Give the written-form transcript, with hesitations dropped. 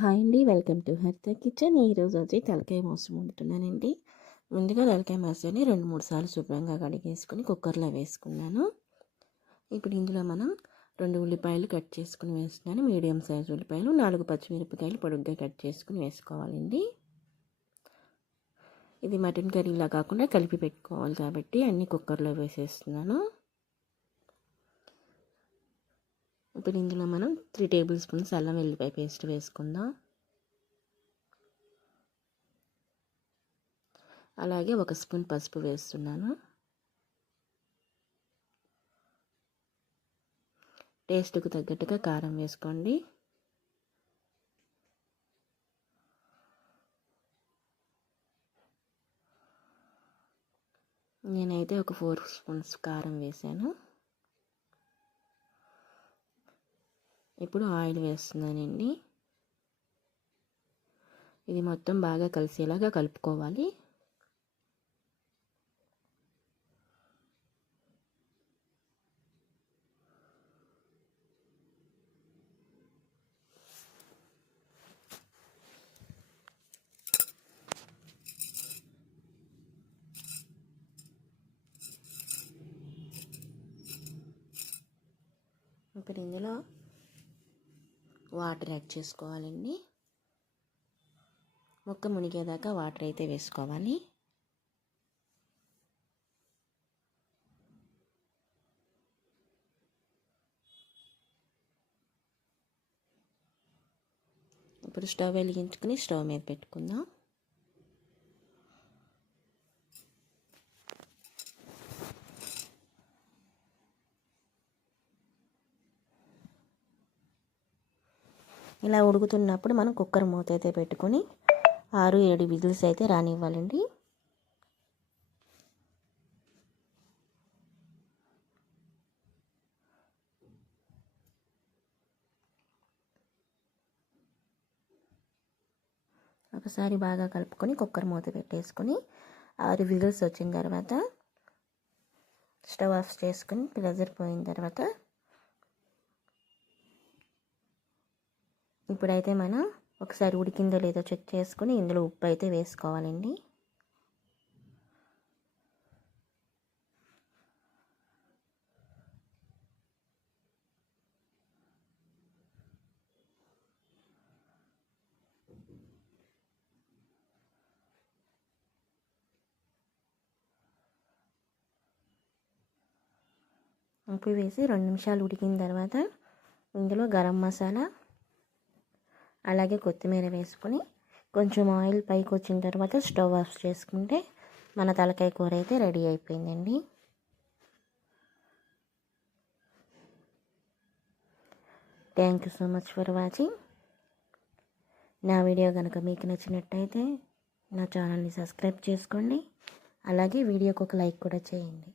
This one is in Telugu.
హాయ్ అండి, వెల్కమ్ టు హరిత కిచెన్. ఈరోజు వచ్చి తలకాయ మాంసం వండుతున్నానండి. ముందుగా తలకాయ మాంసాన్ని 2-3 సార్లు శుభ్రంగా కడిగేసుకొని కుక్కర్లో వేసుకున్నాను. ఇప్పుడు ఇందులో మనం 2 ఉల్లిపాయలు కట్ చేసుకుని వేస్తున్నాను. మీడియం సైజు ఉల్లిపాయలు, 4 పచ్చిమిరపకాయలు పొడుగ్గా కట్ చేసుకుని వేసుకోవాలండి. ఇది మటన్ కర్రీలా కాకుండా కలిపి పెట్టుకోవాలి కాబట్టి అన్ని కుక్కర్లో వేసేస్తున్నాను. ఇప్పుడు ఇందులో మనం 3 టేబుల్ స్పూన్స్ అల్లం వెల్లిపాయ పేస్ట్ వేసుకుందాం. అలాగే 1 స్పూన్ పసుపు వేస్తున్నాను. టేస్ట్కు తగ్గట్టుగా కారం వేసుకోండి. నేనైతే ఒక 4 స్పూన్స్ కారం వేసాను. ఇప్పుడు ఆయిల్ వేస్తున్నానండి. ఇది మొత్తం బాగా కలిసేలాగా కలుపుకోవాలి. ఇప్పుడు ఇందులో వాటర్ యాడ్ చేసుకోవాలండి. ముక్క మునిగేదాకా వాటర్ అయితే వేసుకోవాలి. ఇప్పుడు స్టవ్ వెలిగించుకుని స్టవ్ మీద పెట్టుకుందాం. ఇలా ఉడుకుతున్నప్పుడు మనం కుక్కర్ మూత అయితే పెట్టుకొని 6-7 విజిల్స్ అయితే రానివ్వాలండి. ఒకసారి బాగా కలుపుకొని కుక్కర్ మూత పెట్టేసుకొని 6 విజిల్స్ వచ్చిన తర్వాత స్టవ్ ఆఫ్ చేసుకొని ప్రెజర్ పోయిన తర్వాత ఇప్పుడైతే మనం ఒకసారి ఉడికిందో లేదో చెక్ చేసుకొని ఇందులో ఉప్పు అయితే వేసుకోవాలండి. ఉప్పు వేసి 2 నిమిషాలు ఉడికిన తర్వాత ఇందులో గరం మసాలా అలాగే కొత్తిమీర వేసుకొని కొంచెం ఆయిల్ పైకి వచ్చిన తర్వాత స్టవ్ ఆఫ్ చేసుకుంటే మన తలకాయ కూర అయితే రెడీ అయిపోయిందండి. Thank you so much for watching. నా వీడియో కనుక మీకు నచ్చినట్టయితే నా ఛానల్ని సబ్స్క్రైబ్ చేసుకోండి. అలాగే వీడియోకి ఒక లైక్ కూడా చేయండి.